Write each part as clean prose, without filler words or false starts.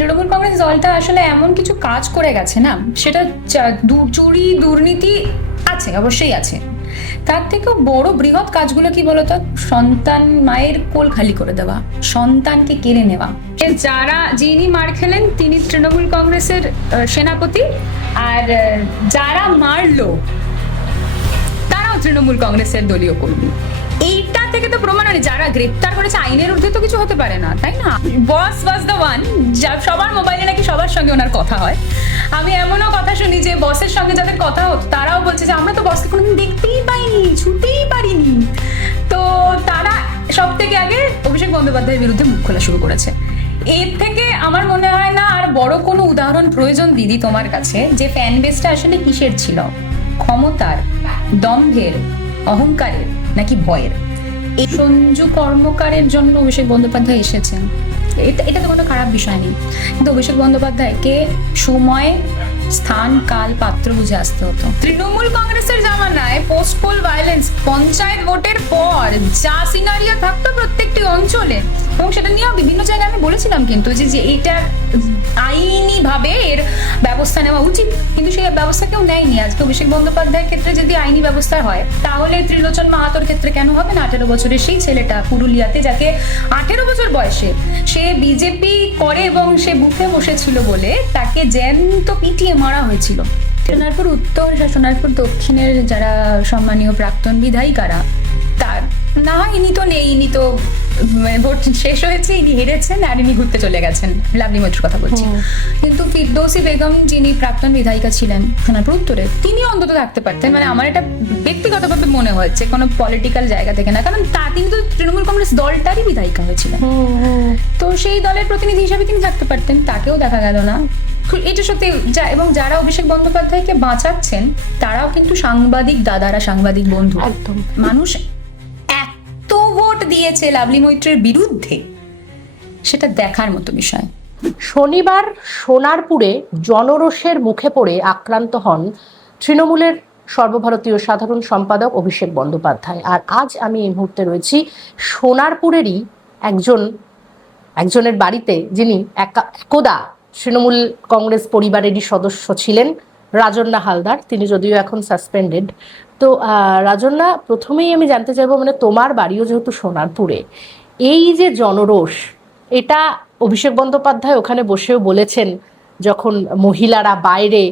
তৃণমূল কংগ্রেস দলটা আসলে এমন কিছু কাজ করে গেছে না, সেটা চুরি দুর্নীতি আছে, অবশ্যই আছে। তার থেকেও বড় বৃহৎ কাজগুলো কি বলতো? সন্তান, মায়ের কোল খালি করে দেওয়া, সন্তানকে কেড়ে নেওয়া। যিনি মার খেলেন তিনি তৃণমূল কংগ্রেসের সেনাপতি, আর যারা মারলো তারাও তৃণমূল কংগ্রেসের দলীয় কর্মী। এইটা থেকে তো প্রমাণ হয় যারা গ্রেপ্তার করেছে আইনের ঊর্ধ্বে তো কিছু হতে পারে না, তাই না? বস ওয়াজ দ্য ওয়ান, সবার মোবাইলে নাকি সবার সঙ্গে ওনার কথা হয়। আমি এমনও কথা শুনি যে বসের সঙ্গে যাদের কথা হতো তারাও বলছে যে আমরা তো বসকে কোনোদিন দেখতেই পাইনি, ছুটেই পারিনি। তো তারা সব থেকে আগে অভিষেক বন্দ্যোপাধ্যায়ের বিরুদ্ধে মুখ খোলা শুরু করেছে। এর থেকে আমার মনে হয় না আর বড় কোনো উদাহরণ প্রয়োজন দিদি তোমার কাছে, যে ফ্যান বেসটা আসলে কিসের ছিল, ক্ষমতার, দম্ভের, অহংকারের নাকি ভয়ের। এই সঞ্জু কর্মকারের জন্য অভিষেক বন্দ্যোপাধ্যায় এসেছেন, এটা তো কোনো খারাপ বিষয় নেই, কিন্তু অভিষেক বন্দ্যোপাধ্যায়কে সময়, স্থান, কাল, পাত্র বুঝে আসতে হতো। তৃণমূল কংগ্রেসের জামানায় পোস্ট পোল ভায়োলেন্স, পঞ্চায়েত ভোটের পর যা সিনারিও থাকতো প্রত্যেকটি অঞ্চলে, এবং সেটা নিয়েও বিভিন্ন জায়গায় আমি বলেছিলাম কিন্তু যে এইটার আইনি ভাবে এর ব্যবস্থা নেওয়া উচিত, কিন্তু সেই ব্যবস্থা কেউ নেয়নি। আজকে অভিষেক বন্দ্যোপাধ্যায়ের ক্ষেত্রে যদি আইনি ব্যবস্থা হয়, তাহলে ত্রিলোচন মাহাতোর ক্ষেত্রে কেন হবে না? 18 বছরের সেই ছেলেটা পুরুলিয়াতে, যাকে 18 বছর বয়সে সে বিজেপি করে এবং সে বুথে বসেছিল বলে তাকে জ্যান্ত পিটিয়ে মারা হয়েছিল। সোনারপুর উত্তর, সোনারপুর দক্ষিণের যারা সম্মানীয় প্রাক্তন বিধায়িকারা, তার না হয় ইনি তো নেই, ইনি তো ভোট শেষ হয়েছে, ইনি হেরেছেন আর ইনি ঘুরতে চলে গেছেন, লাভলি মৈত্রর কথা বলছি, কিন্তু ফিরদৌসী বেগম যিনি প্রাক্তন বিধায়িকা ছিলেন সোনারপুর উত্তরে, তিনি অন্তত থাকতে পারতেন। মানে আমার এটা ব্যক্তিগতভাবে মনে হচ্ছে, কোনো পলিটিক্যাল জায়গা থেকে না, কারণ তিনি তো তৃণমূল কংগ্রেস দলটারই বিধায়িকা হয়েছিলেন, তো সেই দলের প্রতিনিধি হিসাবে তিনি থাকতে পারতেন, তাকেও দেখা গেল না। এটা সত্যি। এবং যারা অভিষেক বন্দ্যোপাধ্যায়কে বাঁচাচ্ছেন তারাও কিন্তু সাংবাদিক দাদারা, সাংবাদিক বন্ধু। একদম। মানুষ এত ভোট দিয়েছে লাভলি মৈত্রের বিরুদ্ধে, সেটা দেখার মতো বিষয়। শনিবার সোনারপুরে জনরোষের মুখে পড়ে আক্রান্ত হন তৃণমূলের সর্বভারতীয় সাধারণ সম্পাদক অভিষেক বন্দ্যোপাধ্যায়। আর আজ আমি এই মুহূর্তে রয়েছি সোনারপুরেরই একজনের বাড়িতে, যিনি একদা তৃণমূল কংগ্রেস পরিবারেরই সদস্য ছিলেন, রাজন্না হালদার। তিনি যদিও এখন সাসপেন্ডেড। তো রাজন্না, প্রথমেই আমি জানতে চাইবো, মানে তোমার বাড়িও যেহেতু সোনারপুরে, এই যে জনরোষ, এটা অভিষেক বন্দ্যোপাধ্যায় ওখানে বসেও বলেছেন, যখন মহিলারা বাইরে,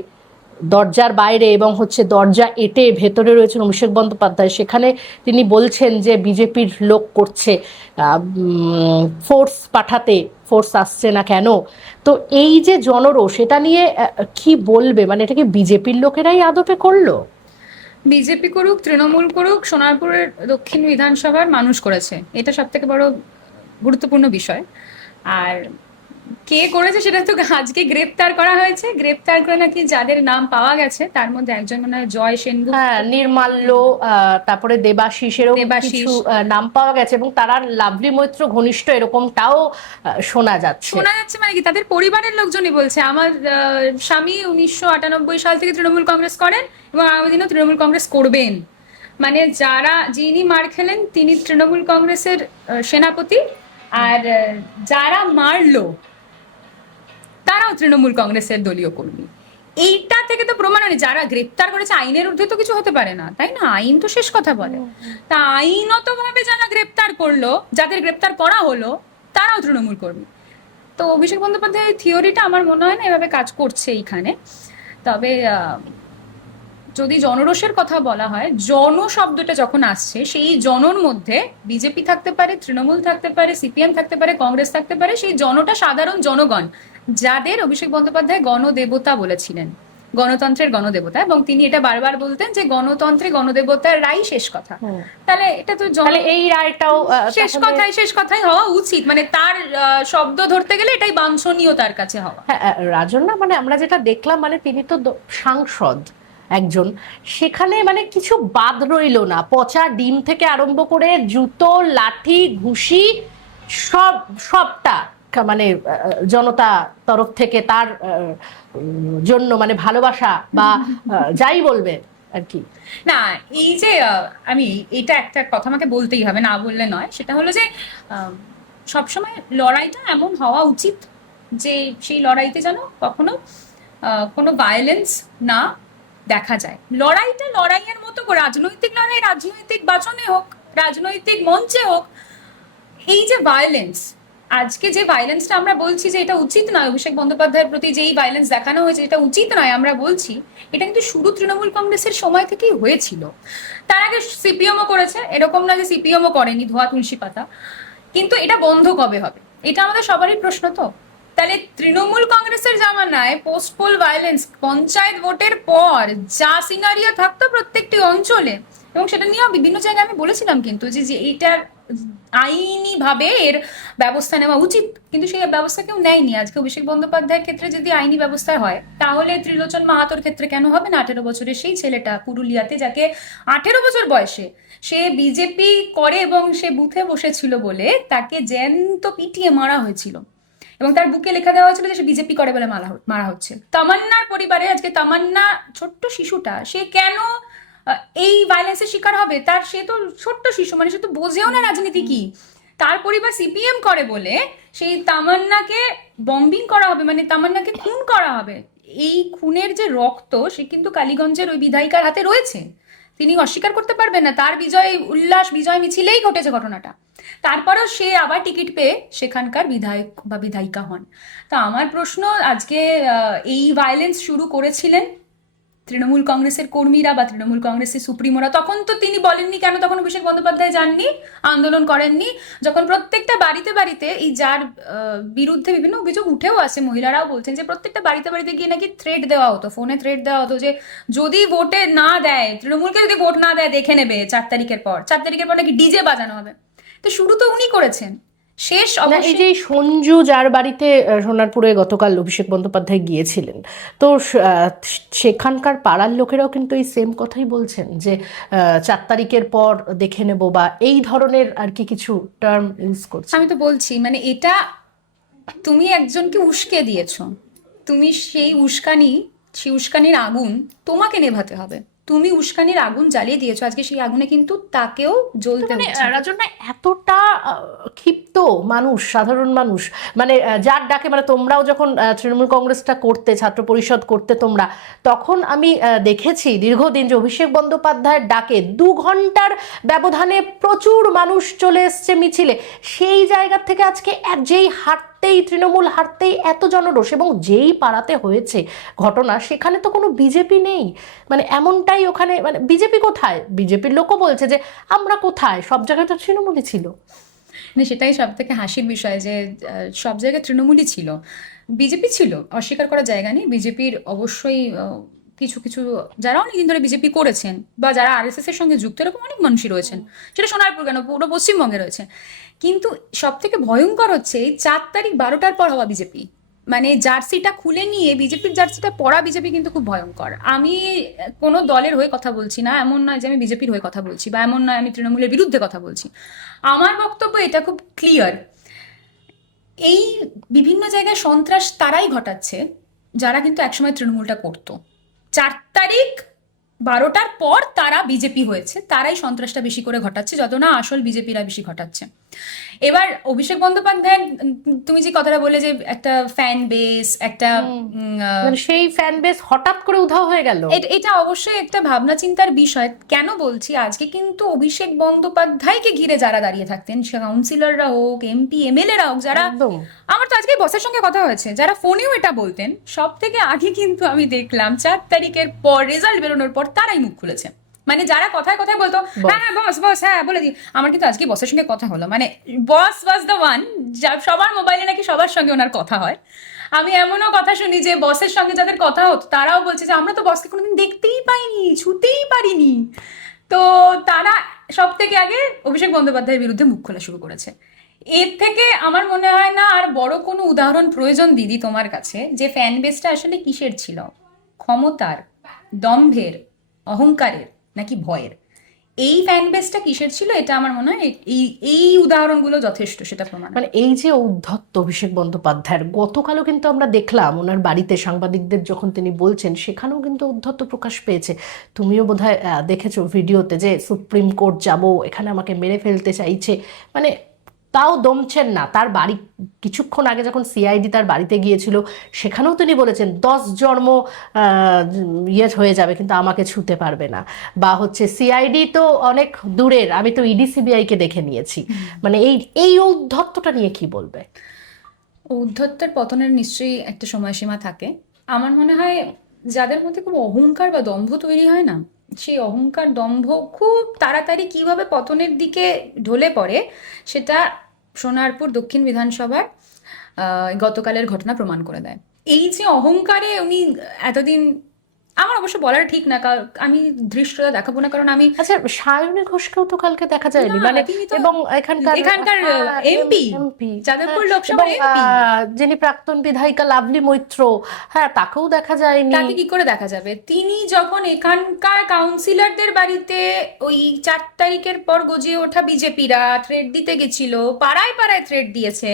দরজার বাইরে এবং দরজা এঁটে ভেতরে রয়েছেন অভিষেক বন্দ্যোপাধ্যায়, সেখানে তিনি বলছেন যে বিজেপির লোক করছে, ফোর্স পাঠাতে, ফোর্স আসছে না কেন। তো এই যে জনরোষ, এটা নিয়ে কি বলবে? মানে এটা কি বিজেপির লোকেরাই আদপে করলো? বিজেপি করুক, তৃণমূল করুক, সোনারপুরের দক্ষিণ বিধানসভার মানুষ করেছে, এটা সব থেকে বড় গুরুত্বপূর্ণ বিষয়। আর কে করেছে সেটা তো আজকে গ্রেপ্তার করা হয়েছে। গ্রেপ্তার করে নাকি যাদের নাম পাওয়া গেছে তার মধ্যে একজন মনে হয় জয় সেনগুপ্ত, হ্যাঁ, নির্মাল্য, তারপরে দেবাশিসেরও কিছু নাম পাওয়া গেছে, এবং তারা লাভলি মৈত্র ঘনিষ্ঠ এরকমটাও শোনা যাচ্ছে। মানে কি, তাদের পরিবারের লোকজনই বলছে, আমার স্বামী 1998 সাল থেকে তৃণমূল কংগ্রেস করেন এবং আগামী দিনও তৃণমূল কংগ্রেস করবেন। মানে যিনি মার খেলেন তিনি তৃণমূল কংগ্রেসের সেনাপতি, আর যারা মারলো তারাও তৃণমূল কংগ্রেসের দলীয় কর্মী। এইটা থেকে তো প্রমাণ হয় যারা গ্রেপ্তার করেছে আইনের ঊর্ধ্বে তো কিছু হতে পারে না, তাই না? আইন তো শেষ কথা বলে। তা আইনত ভাবে যারা গ্রেপ্তার করলো, যাদের গ্রেপ্তার করা হলো, তারাও তৃণমূল কর্মী। তো অভিষেক বন্দ্যোপাধ্যায়ের থিওরিটা আমার মনে হয় না এভাবে কাজ করছে এইখানে। তবে যদি জনরোষের কথা বলা হয়, জন শব্দটা যখন আসছে, সেই জনর মধ্যে বিজেপি থাকতে পারে, তৃণমূল থাকতে পারে, সিপিএম থাকতে পারে, কংগ্রেস থাকতে পারে। সেই জনটা সাধারণ জনগণ, যাদের অভিষেক বন্দ্যোপাধ্যায় গণদেবতা বলেছিলেন, গণতন্ত্রের গণদেবতা, এবং তিনি এটা বারবার বলতেন যে গণতন্ত্রে গণদেবতার রায় শেষ কথা। তাহলে এটা তো এই রায়টাও শেষ কথাই হওয়া উচিত। মানে তার শব্দ ধরতে গেলে এটাই বাঞ্ছনীয় তার কাছে হওয়া। হ্যাঁ, রাজন্না, মানে আমরা যেটা দেখলাম, মানে তিনি তো সাংসদ একজন, সেখানে মানে কিছু বাদ রইলো না। পচা ডিম থেকে আরম্ভ করে জুতো, লাঠি, ঘুষি, সবটা মানে জনতা তরফ থেকে তার জন্য মানে ভালোবাসা বা যাই বলবে আর কি। না, এই যে আমি এটা একটা কথা আমাকে বলতেই হবে, না বললে নয়, সেটা হলো যে সবসময় লড়াইটা এমন হওয়া উচিত যে সেই লড়াইতে যেন কখনো কোনো ভায়োলেন্স না দেখা যায়। লড়াইটা লড়াইয়ের মতো করে, রাজনৈতিক লড়াই রাজনৈতিক বাচনে হোক, রাজনৈতিক মঞ্চে হোক, এই যে ভায়োলেন্স, আজকে যে ভায়োলেন্সটা আমরা বলছি যে এটা উচিত নয়, অভিষেক বন্দ্যোপাধ্যায়ের প্রতি যেই ভায়োলেন্স দেখানো হয়েছে এটা উচিত নয় আমরা বলছি, এটা কিন্তু শুরু তৃণমূল কংগ্রেসের সময় থেকেই হয়েছিল। তার আগে সিপিএমও করেছে, এরকম না যে সিপিএমও করেনি, ধোয়া তুলসী পাতা। কিন্তু এটা বন্ধ কবে হবে, এটা আমাদের সবারই প্রশ্ন। তো তাহলে তৃণমূল কংগ্রেসের জামানায় পোস্ট পোল ভায়োলেন্স, পঞ্চায়েত ভোটের পর যা সিনারিও থাকতো প্রত্যেকটি অঞ্চলে, এবং সেটা নিয়েও বিভিন্ন জায়গায় আমি বলেছিলাম কিন্তু যে এইটার আইনি ভাবে এর ব্যবস্থা নেওয়া উচিত, কিন্তু সেই ব্যবস্থা কেউ নেয়নি। আজকে অভিষেক বন্দ্যোপাধ্যায়ের ক্ষেত্রে যদি আইনি ব্যবস্থা হয়, তাহলে ত্রিলোচন মাহাতোর ক্ষেত্রে কেন হবে না? 18 বছরের সেই ছেলেটা পুরুলিয়াতে, যাকে 18 বছর বয়সে সে বিজেপি করে এবং সে বুথে বসেছিল বলে তাকে জ্যান্ত পিটিয়ে মারা হয়েছিল, এবং তার বুকে লেখা দেওয়া হয়েছিল যে সে বিজেপি করে বলে মারা হচ্ছে। তামান্নার পরিবারে আজকে তামান্না ছোট্ট শিশুটা, সে কেন এই ভায়োলেন্সের শিকার হবে? তার, সে তো ছোট্ট শিশু, মানে সে তো বোঝেও না রাজনীতি কি। তার পরিবার সিপিএম করে বলে সেই তামান্নাকে বম্বিং করা হবে, মানে তামান্নাকে খুন করা হবে। এই খুনের যে রক্ত, সে কিন্তু কালীগঞ্জের ওই বিধায়িকার হাতে রয়েছে, তিনি অস্বীকার করতে পারবেন না। তার বিজয় উল্লাস, বিজয় মিছিলেই ঘটেছে ঘটনাটা। তারপরেও সে আবার টিকিট পেয়ে সেখানকার বিধায়ক বা বিধায়িকা হন। তা আমার প্রশ্ন, আজকে এই ভায়োলেন্স শুরু করেছিলেন তৃণমূল কংগ্রেসের কর্মীরা বা তৃণমূল কংগ্রেসের সুপ্রিমোরা। তখন তো তিনি বলেননি কেন, তখন অভিষেক বন্দ্যোপাধ্যায় যাননি, আন্দোলন করেননি, যখন প্রত্যেকটা বাড়িতে বাড়িতে এই যার বিরুদ্ধে বিভিন্ন অভিযোগ উঠেও আসে, মহিলারাও বলছেন যে প্রত্যেকটা বাড়িতে বাড়িতে গিয়ে নাকি থ্রেট দেওয়া হতো, ফোনে থ্রেট দেওয়া হতো যে যদি ভোটে না দেয়, তৃণমূলকে যদি ভোট না দেয় দেখে নেবে 4 তারিখের পর, 4 তারিখের পর নাকি ডিজে বাজানো হবে। তো শুরু তো উনি করেছেন, শেষ এই যে সঞ্জু যার বাড়িতে সোনারপুরে গতকাল অভিষেক বন্দ্যোপাধ্যায় গিয়েছিলেন, তো সেখানকার পাড়ার লোকেরাও কিন্তু এই সেম কথাই বলছেন যে 4 তারিখের পর দেখে নেব বা এই ধরনের আর কি কিছু টার্ম ইউজ করছে। আমি তো বলছি, মানে এটা তুমি একজনকে উস্কে দিয়েছো, তুমি সেই উস্কানির আগুন তোমাকে নেভাতে হবে। তুমি উস্কানির আগুন জ্বালিয়ে দিয়েছো, আজকে সেই আগুনে কিন্তু তাকেও জ্বলতে হচ্ছে। রাজন্যা এতটা ক্ষিপ্ত মানুষ, সাধারণ মানুষ, মানে যার ডাকে, মানে তোমরাও যখন তৃণমূল কংগ্রেসটা করতে, ছাত্র পরিষদ করতে তোমরা, তখন আমি দেখেছি দীর্ঘদিন যে অভিষেক বন্দ্যোপাধ্যায়ের ডাকে 2 ঘন্টার ব্যবধানে প্রচুর মানুষ চলে এসছে মিছিলে। সেই জায়গা থেকে আজকে যেই তৃণমূল হারতেই এত জনরোষ, এবং যেই পাড়াতে হয়েছে ঘটনা সেখানে তো কোনো বিজেপি নেই, মানে এমনটাই ওখানে, মানে বিজেপি কোথায়? বিজেপির লোকও বলছে যে আমরা কোথায়, সব জায়গায় তো তৃণমূলই ছিল। না, সেটাই সব থেকে হাসির বিষয় যে সব জায়গায় তৃণমূলই ছিল, বিজেপি ছিল, অস্বীকার করার জায়গা নেই। বিজেপির অবশ্যই কিছু কিছু যারা অনেকদিন ধরে বিজেপি করেছেন বা যারা আরএসএস এর সঙ্গে যুক্ত, এরকম অনেক মানুষই রয়েছেন, সেটা সোনারপুর কেন, পুরো পশ্চিমবঙ্গে রয়েছে। কিন্তু সব থেকে ভয়ঙ্কর হচ্ছে এই 4 তারিখ 12টার পর হওয়া বিজেপি, মানে জার্সিটা খুলে নিয়ে বিজেপির জার্সিটা পরা বিজেপি কিন্তু খুব ভয়ঙ্কর। আমি কোনো দলের হয়ে কথা বলছি না, এমন নয় যে আমি বিজেপির হয়ে কথা বলছি, বা এমন নয় আমি তৃণমূলের বিরুদ্ধে কথা বলছি। আমার বক্তব্য এটা খুব ক্লিয়ার, এই বিভিন্ন জায়গায় সন্ত্রাস তারাই ঘটাচ্ছে যারা কিন্তু একসময় তৃণমূলটা করতো। 4 তারিখ 12টার পর তারা বিজেপি হয়েছে, তারাই সন্ত্রাসটা বেশি করে ঘটাচ্ছে, যত না আসল বিজেপিরা বেশি ঘটাচ্ছে। এবার অভিষেক বন্দ্যোপাধ্যায়, তুমি যে কথাটা বলে যে একটা ফ্যান বেস, একটা সেই ফ্যান বেস হঠাৎ করে উধাও হয়ে গেল, এটা অবশ্যই একটা ভাবনা চিন্তার বিষয়। কেন বলছি, আজকে কিন্তু অভিষেক বন্দ্যোপাধ্যায়কে ঘিরে যারা দাঁড়িয়ে থাকতেন, সে কাউন্সিলররা হোক, এমপি এমএলএরা হোক, যারা, আমার তো আজকে বসের সঙ্গে কথা হয়েছে, যারা ফোনেও এটা বলতেন, সব থেকে আগে কিন্তু আমি দেখলাম 4 তারিখের পর রেজাল্ট বেরোনোর পর তারাই মুখ খুলেছে। মানে যারা কথায় কথায় বলতো হ্যাঁ হ্যাঁ বস হ্যাঁ বলে দিই, আমার কিন্তু আজকে বসের সঙ্গে কথা হলো, মানে বস ওয়াজ দ্য ওয়ান, সবার মোবাইলে নাকি সবার সঙ্গে ওনার কথা হয়। আমি এমনও কথা শুনি যে বসের সঙ্গে যাদের কথা হতো তারাও বলছে যে আমরা তো বসকে কোনোদিন দেখতেই পাইনি, ছুতেই পারিনি। তো তারা সব থেকে আগে অভিষেক বন্দ্যোপাধ্যায়ের বিরুদ্ধে মুখ খোলা শুরু করেছে। এর থেকে আমার মনে হয় না আর বড় কোনো উদাহরণ প্রয়োজন দিদি তোমার কাছে, যে ফ্যান বেসটা আসলে কিসের ছিল, ক্ষমতার, দম্ভের, অহংকারের নাকি ভয়ের। এই ফ্যান বেসটা কিসের ছিল, এটা আমার মনে হয় এই উদাহরণগুলো যথেষ্ট সেটা প্রমাণ। মানে এই যে উদ্ধত্ত অভিষেক বন্দ্যোপাধ্যায়ের, গতকালও কিন্তু আমরা দেখলাম ওনার বাড়িতে সাংবাদিকদের যখন তিনি বলছেন, সেখানেও কিন্তু উদ্ধত্ত প্রকাশ পেয়েছে। তুমিও বোধহয় দেখেছো ভিডিওতে যে সুপ্রিম কোর্ট যাব, এখানে আমাকে মেরে ফেলতে চাইছে, মানে তাও দমছেন না। তার বাড়ি কিছুক্ষণ আগে যখন সিআইডি তার বাড়িতে গিয়েছিল সেখানেও তিনি বলেছেন 10 জন্ম ইয়ে হয়ে যাবে কিন্তু আমাকে ছুতে পারবে না, বা হচ্ছে সিআইডি তো অনেক দূরের, আমি তো ইডি সিবিআই কে দেখে নিয়েছি। মানে এই এই ঔদ্ধত্যটা নিয়ে কি বলবে? ঔদ্ধত্যের পতনের নিশ্চয়ই একটা সময়সীমা থাকে। আমার মনে হয় যাদের মধ্যে খুব অহংকার বা দম্ভ তৈরি হয় না, সেই অহংকার দম্ভ খুব তাড়াতাড়ি কিভাবে পতনের দিকে ঢলে পড়ে সেটা সোনারপুর দক্ষিণ বিধানসভার গতকালের ঘটনা প্রমাণ করে দেয়। এই যে অহংকারে উনি এতদিন, আমার অবশ্য বলার ঠিক না, আমি ধৃষ্টতা দেখাবো না, কারণ আমি আচ্ছা, সায়নী ঘোষকেও তো কালকে দেখা যায়নি, না, মানে তিনি তো এবং এখানকার এমপি, যাদবপুর লোকসভার এমপি, যিনি প্রাক্তন বিধায়িকা লাভলি মৈত্র, হ্যাঁ তাকেও দেখা যায়নি। তাকে কি করে দেখা যাবে? তিনি যখন এখানকার কাউন্সিলরদের বাড়িতে ওই 4 তারিখের পর গজিয়ে ওঠা বিজেপিরা থ্রেড দিতে গেছিল, পাড়ায় পাড়ায় থ্রেড দিয়েছে,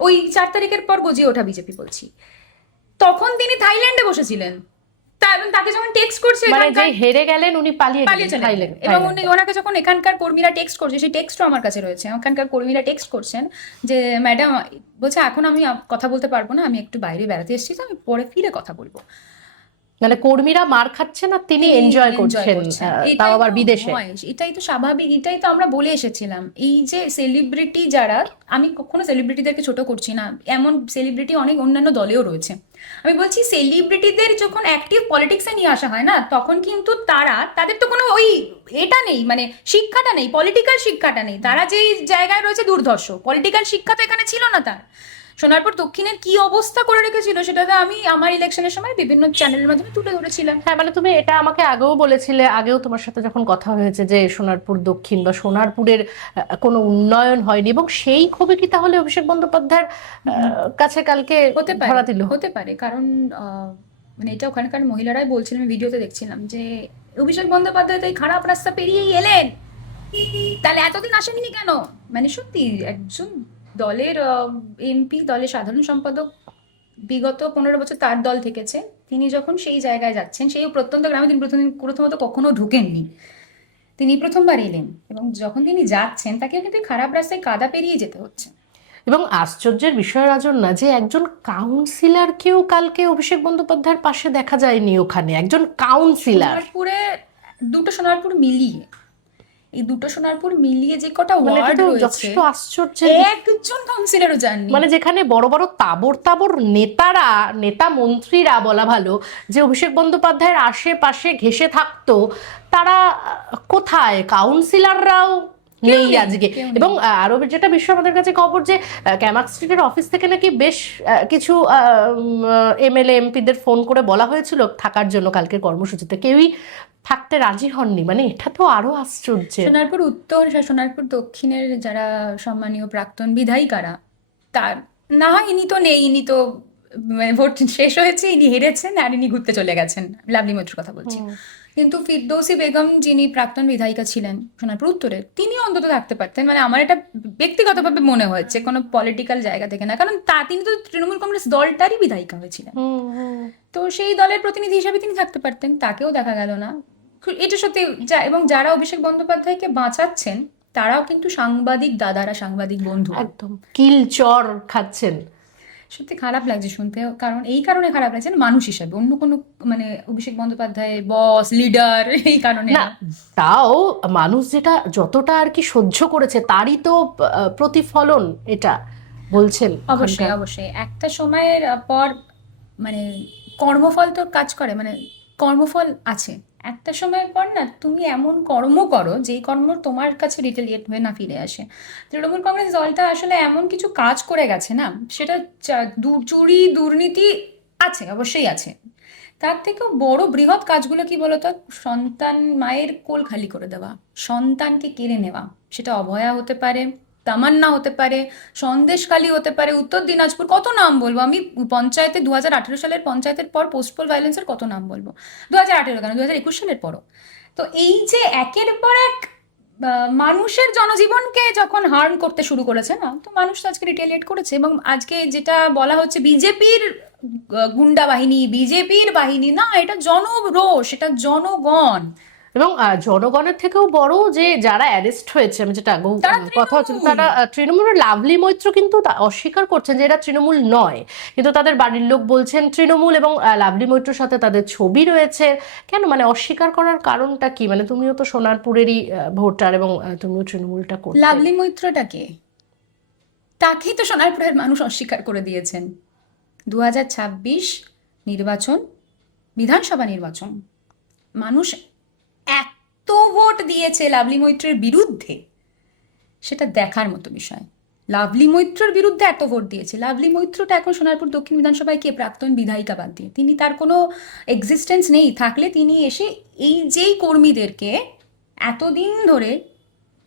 ওই 4 তারিখের পর গজিয়ে ওঠা বিজেপি বলছি, তখন তিনি থাইল্যান্ডে বসেছিলেন। এবং তাকে যখন টেক্সট করছে, মানে যে হেরে গেলেন উনি পালিয়ে পালিয়ে চলে গেলেন। থাইল্যান্ড। এবং ওনাকে যখন এখানকার কর্মীরা টেক্সট করছে, সেই টেক্সটও আমার কাছে রয়েছে, এখানকার কর্মীরা টেক্সট করছেন যে ম্যাডাম বলছে এখন আমি কথা বলতে পারবো না, আমি একটু বাইরে বেড়াতে এসেছি, তো আমি পরে ফিরে কথা বলবো। মানে কর্মীরা মার খাচ্ছেন আর তিনি এনজয় করছেন, তাও আবার বিদেশে। এটাই তো স্বাভাবিক, এটাই তো আমরা বলে এসেছিলাম। এই যে সেলিব্রিটি যারা, আমি কখনো সেলিব্রিটিদেরকে ছোট করছি না, এমন সেলিব্রিটি অনেক অন্যান্য দলেও রয়েছে, আমি বলছি সেলিব্রিটিদের যখন অ্যাক্টিভ পলিটিক্সে নিয়ে আসা হয় না, তখন কিন্তু তাদের তো কোনো ওই এটা নেই, মানে শিক্ষাটা নেই, পলিটিক্যাল শিক্ষাটা নেই, তারা যেই জায়গায় রয়েছে দুর্ধর্ষ, পলিটিক্যাল শিক্ষা তো এখানে ছিল না তার। সোনারপুর দক্ষিণের কি অবস্থা করে রেখেছিল সেটাতে আমি আমার ইলেকশনের সময় বিভিন্ন চ্যানেলের মাধ্যমে তুলে ধরেছিলাম। হ্যাঁ, মানে তুমি এটা আমাকে আগেও বলেছিলে, আগেও তোমার সাথে যখন কথা হয়েছে যে সোনারপুর দক্ষিণ বা সোনারপুরের কোনো উন্নয়ন হয়নি, এবং সেই ক্ষোভে কি তাহলে অভিষেক বন্দ্যোপাধ্যায়ের কাছে কালকে ধরা দিল? হতে পারে, কারণ মানে এটা ওখানকার মহিলারাই বলছিলেন, ভিডিওতে দেখছিলাম যে অভিষেক বন্দ্যোপাধ্যায় তো এই খারাপ রাস্তা পেরিয়েই এলেন, তাহলে এতদিন আসেননি কেন? মানে সত্যি একজন দলের এমপি, দলের সাধারণ সম্পাদক, বিগত 15 বছর তার দল থেকেছে, তিনি যখন সেই জায়গায় যাচ্ছেন, সেই প্রত্যন্ত গ্রামে তিনি প্রথমত কখনো ঢুকেননি, তিনি প্রথমবার এলেন, এবং যখন তিনি যাচ্ছেন তাকে কিন্তু খারাপ রাস্তায় কাদা পেরিয়ে যেতে হচ্ছে। এবং আশ্চর্যের বিষয় রাজন না যে একজন কাউন্সিলরকেও কালকে অভিষেক বন্দ্যোপাধ্যায়ের পাশে দেখা যায়নি, ওখানে একজন কাউন্সিলর। সোনারপুরে সোনারপুর মিলিয়ে, এই দুটো সোনারপুর মিলিয়ে যে কটা ওয়ার্ড রয়েছে, যথেষ্ট আশ্চর্য, একজন কাউন্সিলরও যাননি। মানে যেখানে বড় বড় তাবড় তাবড় নেতা মন্ত্রীরা বলা ভালো যে অভিষেক বন্দ্যোপাধ্যায়ের আশেপাশে ঘেঁষে থাকতো, তারা কোথায়? কাউন্সিলররাও নেই আজকে। এবং আরো যেটা বিশ্ব আমাদের কাছে খবর যে ক্যামাক স্ট্রিটের অফিস থেকে নাকি বেশ কিছু এমএলএ এমপিদের ফোন করে বলা হয়েছিল থাকার জন্য কালকের কর্মসূচিতে, কেউই থাকতে রাজি হননি। মানে এটা তো আরো আশ্চর্য। সোনারপুর উত্তর, সোনারপুর দক্ষিণের যারা সম্মানীয় প্রাক্তন বিধায়িকারা, তার না হয় ইনি তো নেই, ইনি তো ভোট শেষ হয়েছে, ইনি হেরেছেন আর ইনি ঘুরতে চলে গেছেন, লাভলি মৈত্রের কথা বলছি, কিন্তু ফিরদৌসী বেগম যিনি প্রাক্তন বিধায়িকা ছিলেন সোনারপুর উত্তরে, তিনি অন্তত থাকতে পারতেন। মানে আমার এটা ব্যক্তিগতভাবে মনে হচ্ছে, কোনো পলিটিক্যাল জায়গা থেকে না, কারণ তিনি তো তৃণমূল কংগ্রেস দলটারই বিধায়িকা হয়েছিলেন, তো সেই দলের প্রতিনিধি হিসাবে তিনি থাকতে পারতেন, তাকেও দেখা গেল না। এটা সত্যি, এবং যারা অভিষেক বন্দ্যোপাধ্যায়কে বাঁচাচ্ছেন তারাও কিন্তু সাংবাদিক দাদারা, সাংবাদিক বন্ধু, একদম কিল চর খাচ্ছেন। সত্যি খারাপ লাগছে শুনতে, কারণ এই কারণে খারাপ লাগছে না, মানুষ হিসাবে, অন্য কোনো মানে অভিষেক বন্দ্যোপাধ্যায় বস লিডার এই কারণে না, তাও মানুষ যেটা যতটা আর কি সহ্য করেছে তারই তো প্রতিফলন এটা বলছেন। অবশ্যই অবশ্যই একটা সময়ের পর মানে কর্মফল তো কাজ করে, মানে কর্মফল আছে একটা সময়ের পর না, তুমি এমন কর্ম করো যেই কর্ম তোমার কাছে রিটেলিয়েট হয়ে না ফিরে আসে। তৃণমূল কংগ্রেস দলটা আসলে এমন কিছু কাজ করে গেছে না, সেটা চুরি দুর্নীতি আছে, অবশ্যই আছে, তার থেকেও বড় বৃহৎ কাজগুলো কি বলতো? সন্তান, মায়ের কোল খালি করে দেওয়া, সন্তানকে কেড়ে নেওয়া, সেটা অভয়া হতে পারে, তামান্না হতে পারে, সন্দেশখালী হতে পারে, উত্তর দিনাজপুর, কত নাম বলবো আমি। পঞ্চায়েতে 2018 সালের পঞ্চায়েতের পর পোস্টপোল ভায়োলেন্সের কত নাম বলবো, 2018 কেন 2021 সালের পরও। তো এই যে একের পর এক মানুষের জনজীবনকে যখন হার্ম করতে শুরু করেছে না, তো মানুষ তো আজকে রিটেলিয়েট করেছে। এবং আজকে যেটা বলা হচ্ছে বিজেপির গুন্ডা বাহিনী, বিজেপির বাহিনী, না, এটা জনরোষ, এটা জনগণ। এবং জনগণের থেকেও বড় যে যারা অ্যারেস্ট হয়েছে, আমি যেটা আগেও তারা কথা হচ্ছে, তৃণমূল। তারা তৃণমূলের লাভলি মৈত্র কিন্তু অস্বীকার করছেন যে এরা তৃণমূল নয়, কিন্তু তাদের বাড়ির লোক বলছেন তৃণমূল, এবং লাভলি মৈত্রর সাথে তাদের ছবি রয়েছে। কেন মানে অস্বীকার করার কারণটা কি? মানে তুমিও তো সোনারপুরেরই ভোটার এবং তুমিও তৃণমূলটা করতে। লাভলি মৈত্রটাকে, তাকেই তো সোনারপুরের মানুষ অস্বীকার করে দিয়েছেন। 2026 নির্বাচন, বিধানসভা নির্বাচন, মানুষ এত ভোট দিয়েছে লাভলি মৈত্রের বিরুদ্ধে, সেটা দেখার মতো বিষয়। লাভলি মৈত্রর বিরুদ্ধে এত ভোট দিয়েছে। লাভলি মৈত্রটা এখন সোনারপুর দক্ষিণ বিধানসভায় কে? প্রাক্তন বিধায়িকা বাদ দিয়ে তিনি, তার কোনো এক্সিস্টেন্স নেই। থাকলে তিনি এসে এই যেই কর্মীদেরকে এতদিন ধরে,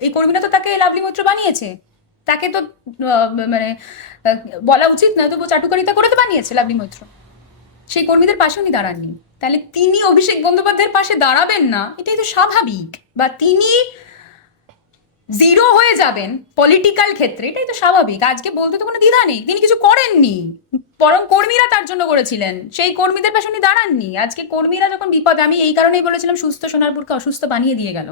এই কর্মীরা তো তাকে লাভলি মৈত্র বানিয়েছে, তাকে তো মানে বলা উচিত না, তবু চাটুকারিতা করে তো বানিয়েছে লাভলি মৈত্র। সেই কর্মীদের পাশে উনি দাঁড়াননি, তাহলে তিনি অভিষেক বন্দ্যোপাধ্যায়ের পাশে দাঁড়াবেন না, এটাই তো স্বাভাবিক। বা তিনি জিরো হয়ে যাবেন পলিটিক্যাল ক্ষেত্রে, এটাই তো স্বাভাবিক। আজকে বলতে তো কোনো দ্বিধা নেই, তিনি কিছু করেননি, বরং কর্মীরা তার জন্য করেছিলেন। সেই কর্মীদের পাশে উনি দাঁড়াননি। আজকে কর্মীরা যখন বিপদে, আমি এই কারণেই বলেছিলাম সুস্থ সোনারপুরকে অসুস্থ বানিয়ে দিয়ে গেল,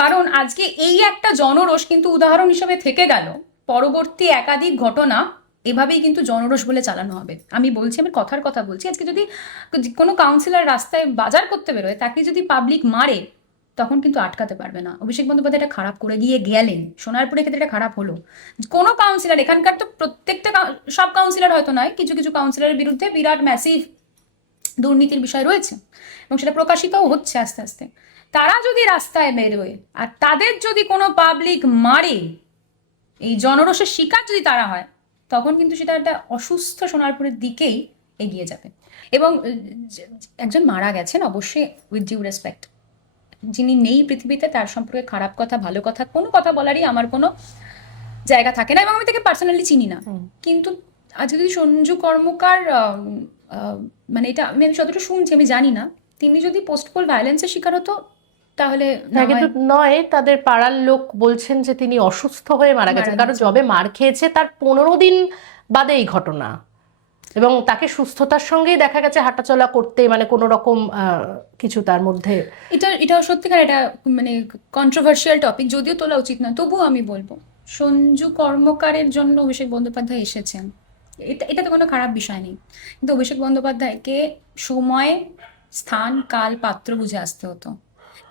কারণ আজকে এই একটা জনরোষ কিন্তু উদাহরণ হিসেবে থেকে গেল। পরবর্তী একাধিক ঘটনা এভাবেই কিন্তু জনরোষ বলে চালানো হবে। আমি বলছি, আমি কথার কথা বলছি, আজকে যদি কোনো কাউন্সিলর রাস্তায় বাজার করতে বেরোয়, তাকে যদি পাবলিক মারে, তখন কিন্তু আটকাতে পারবে না। অভিষেক বন্দ্যোপাধ্যায় এটা খারাপ করে গিয়ে গেলেন, সোনারপুরের ক্ষেত্রে এটা খারাপ হলো। কোনো কাউন্সিলর, এখানকার তো প্রত্যেকটা সব কাউন্সিলর হয়তো নয়, কিছু কিছু কাউন্সিলরের বিরুদ্ধে বিরাট ম্যাসিভ দুর্নীতির বিষয় রয়েছে এবং সেটা প্রকাশিতও হচ্ছে আস্তে আস্তে। তারা যদি রাস্তায় বেরোয় আর তাদের যদি কোনো পাবলিক মারে, এই জনরোষের শিকার যদি তারা হয়, তখন কিন্তু সেটা একটা অসুস্থ সোনারপুরের দিকেই এগিয়ে যাবে। এবং একজন মারা গেছেন, অবশ্যই উইথ ডিউ রেসপেক্ট, যিনি নেই পৃথিবীতে তার সম্পর্কে খারাপ কথা ভালো কথা কোনো কথা বলারই আমার কোনো জায়গা থাকে না, এবং আমি তাকে পার্সোনালি চিনি না। কিন্তু আজকে যদি সঞ্জু কর্মকার মানে এটা আমি যতটা শুনছি, আমি জানি না, তিনি যদি পোস্টপোল ভায়োলেন্সের শিকার হতো, তাহলে না, কিন্তু নয়, তাদের পাড়ার লোক বলছেন যে তিনি অসুস্থ হয়ে মারা গেছেন, কারণ যবে মার খেয়েছে তার 15 দিন বাদে এই ঘটনা, এবং তাকে সুস্থতার সঙ্গেই দেখা গেছে হাঁটাচলা করতে, মানে কোনো রকম কিছু তার মধ্যে। এটা সত্যিকার এটা মানে কন্ট্রোভার্সিয়াল টপিক, যদিও তোলা উচিত না, তবুও আমি বলবো সঞ্জু কর্মকারের জন্য অভিষেক বন্দ্যোপাধ্যায় এসেছেন, এটা তো কোনো খারাপ বিষয় নেই। কিন্তু অভিষেক বন্দ্যোপাধ্যায়কে সময় স্থান কাল পাত্র বুঝে আসতে হতো।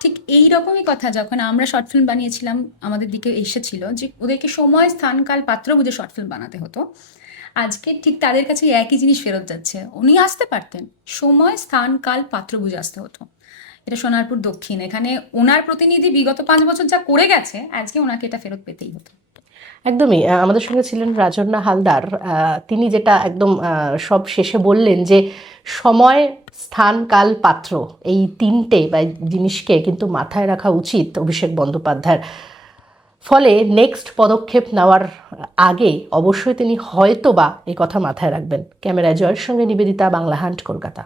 ঠিক এই রকমই কথা যখন আমরা শর্ট ফিল্ম বানিয়েছিলাম, আমাদের দিকে এসেছিল যে ওদেরকে সময় স্থান কাল পাত্র বুঝে শর্ট ফিল্ম বানাতে হতো। আজকে ঠিক তাদের কাছে একই জিনিস ফেরত যাচ্ছে। উনি আসতে পারতেন, সময় স্থান কাল পাত্র বুঝে আসতে হতো। এটা সোনারপুর দক্ষিণ, এখানে ওনার প্রতিনিধি বিগত 5 বছর যা করে গেছে, আজকে ওনাকে এটা ফেরত পেতেই হতো। একদমই। আমাদের সঙ্গে ছিলেন রাজন্যা হালদার। তিনি যেটা একদম সব শেষে বললেন যে সময় স্থান কাল পাত্র এই তিনটে বা জিনিসকে কিন্তু মাথায় রাখা উচিত অভিষেক বন্দ্যোপাধ্যায়ের। ফলে নেক্সট পদক্ষেপ নেওয়ার আগে অবশ্যই তিনি হয়তো বা এই কথা মাথায় রাখবেন। ক্যামেরায় জয়ের সঙ্গে নিবেদিতা, বাংলা হান্ট, কলকাতা।